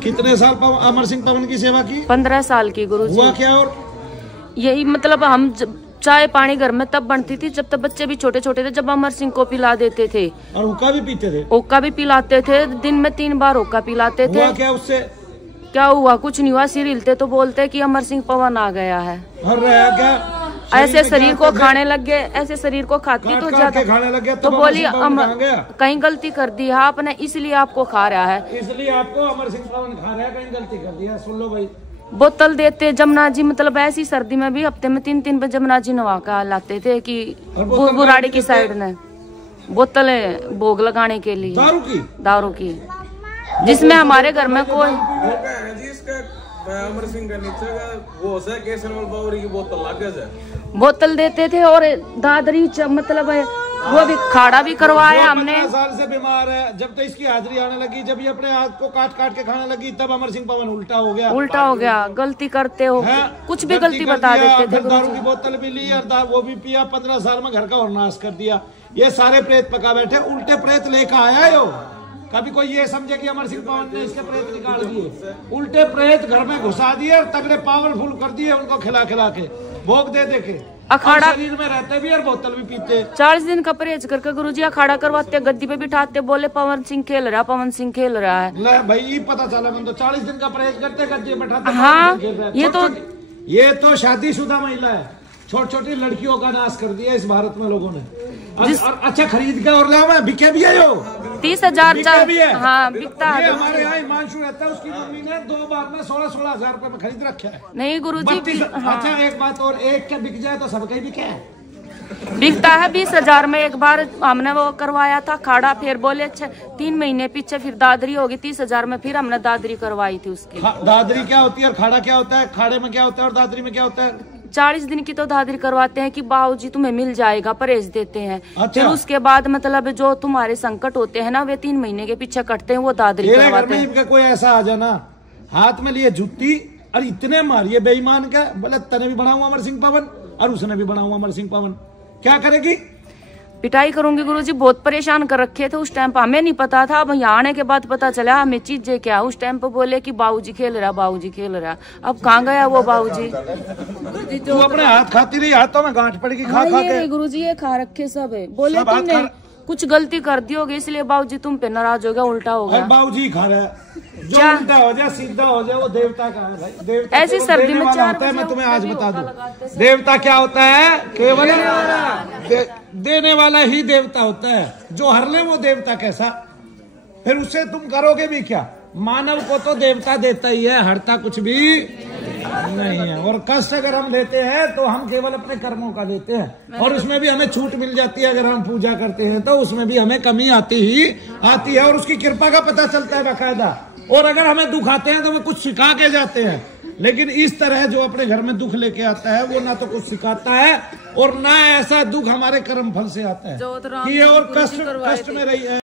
कितने साल अमर सिंह पवन की सेवा की? 15 साल की गुरुजी। हुआ क्या? और यही मतलब हम चाय पानी घर में तब बनती थी जब तक बच्चे भी छोटे छोटे थे, जब अमर सिंह को पिला देते थे। और हुक्का भी पीते थे? हुक्का भी पिलाते थे, दिन में 3 बार हुक्का पिलाते थे। हुआ क्या उससे? क्या हुआ? कुछ नहीं हुआ। सिर हिलते तो बोलते कि अमर सिंह पवन आ गया है। और रहा क्या? ऐसे शरीर को खाने लग गए, ऐसे शरीर को खाती तो ज्यादा खाने लग गया। तो बोली कहीं गलती कर दी है आपने, इसलिए आपको खा रहा है। इसलिए आपको अमर सिंह पवन खा रहा है, कहीं गलती कर दी है। सुन लो भाई, बोतल देते जमुना जी, मतलब ऐसी सर्दी में भी हफ्ते में 3-3 बार जमुना जी नवा का लाते थे कि बुराड़ी की साइड ने बोतल भोग लगाने के लिए दारू की जिसमें हमारे घर में कोई अमर सिंह का नीचे वो केसरमल बावरी की बोतल लगे बोतल देते थे। और दादरी मतलब वो भी खाड़ा भी करवाया हमने। 15 साल से बीमार है, जब तो इसकी हाजिरी आने लगी, जब ये अपने हाथ को काट काट के खाने लगी, तब अमर सिंह पवन उल्टा हो गया। गलती करते हो, कुछ भी गलती बता देते थे। दारू की बोतल भी ली और वो भी पिया। 15 साल में घर का और नाश कर दिया। ये सारे प्रेत पका बैठे, उल्टे प्रेत लेकर आया यो। कभी कोई ये समझे कि अमर सिंह पवन ने इसके प्रेत निकाल दिए? उल्टे प्रेत घर में घुसा दिए और तगड़े पावरफुल कर दिए उनको, खिला खिला के भोग दे दे के। अखाड़ा शरीर में रहते भी और बोतल भी पीते। 40 दिन का परहेज करके गुरुजी अखाड़ा करवाते, गद्दी पे बिठाते, बोले पवन सिंह खेल रहा, पवन सिंह खेल रहा है। ले भाई, ये पता चला मैं तो 40 दिन का परहेज करते, गद्दी पे बैठाते। हाँ, ये तो शादीशुदा महिला है। छोटी छोटी लड़कियों का नाश कर दिया इस भारत में लोगों ने। अच्छा खरीद के और लाओ, मैं बिके भी है यो 30,000 भी है। हाँ, बिकता है। हमारे यहाँ हिमांशु रहता है, उसकी मम्मी ने 2 बार में 16-16 हजार रुपए में खरीद रखा है। नहीं गुरुजी। हाँ। अच्छा एक बात और, एक क्या बिक जाए तो सबका ही बिके है। बिकता है 20,000 में। एक बार हमने वो करवाया था खाड़ा, फिर बोले 3 महीने पीछे फिर दादरी होगी 30,000 में, फिर हमने दादरी करवाई थी उसकी। दादरी क्या होती है और खाड़ा क्या होता है? खाड़े में क्या होता है और दादरी में क्या होता है? 40 दिन की तो दादरी करवाते हैं कि बाबूजी तुम्हें मिल जाएगा, परहेज देते हैं। अच्छा। फिर उसके बाद मतलब जो तुम्हारे संकट होते हैं ना, वे 3 महीने के पीछे कटते हैं, वो दादरी करवाते हैं। इनका कोई ऐसा आ जाना, हाथ में लिए जुत्ती और इतने मारिए बेईमान का, बोले तने भी बनाऊंगा अमर सिंह पवन और उसने भी बनाऊंगा अमर सिंह पवन। क्या करेगी? पिटाई करूंगी गुरुजी। बहुत परेशान कर रखे थे उस टाइम पर, हमें नहीं पता था। अब यहाँ आने के बाद पता चला हमें चीजें क्या। उस टाइम पर बोले कि बाबूजी खेल रहा, बाबूजी खेल रहा। अब कहाँ गया वो बाबूजी? तू अपने हाथ खाती रही, हाथों में गांठ पड़ेगी खा खा के। गुरुजी ये खा रखे सब है। बोले तुमने कुछ गलती कर दी होगी, इसलिए बाबूजी तुम पे नाराज हो गया, उल्टा हो गया। बाबूजी खा रहा है, जो उल्टा हो जाए सीधा हो जाए वो देवता का है भाई। देवता ऐसी सर्दी में 4 बजे मैं तुम्हें आज बता दूं, देवता क्या होता है? केवल देने वाला ही देवता होता है। जो हर ले वो देवता कैसा? फिर उससे तुम करोगे भी क्या? मानव को तो देवता देता ही है, हरता कुछ भी नहीं है। और कष्ट अगर हम लेते हैं तो हम केवल अपने कर्मों का लेते हैं, और उसमें भी हमें छूट मिल जाती है। अगर हम पूजा करते हैं तो उसमें भी हमें कमी आती है, और उसकी कृपा का पता चलता है बाकायदा। और अगर हमें दुख आते हैं तो हमें कुछ सिखा के जाते हैं। लेकिन इस तरह जो अपने घर में दुख लेके आता है वो ना तो कुछ सिखाता है और ना ऐसा दुख हमारे कर्म फल से आता है कि ये और कष्ट में रही है।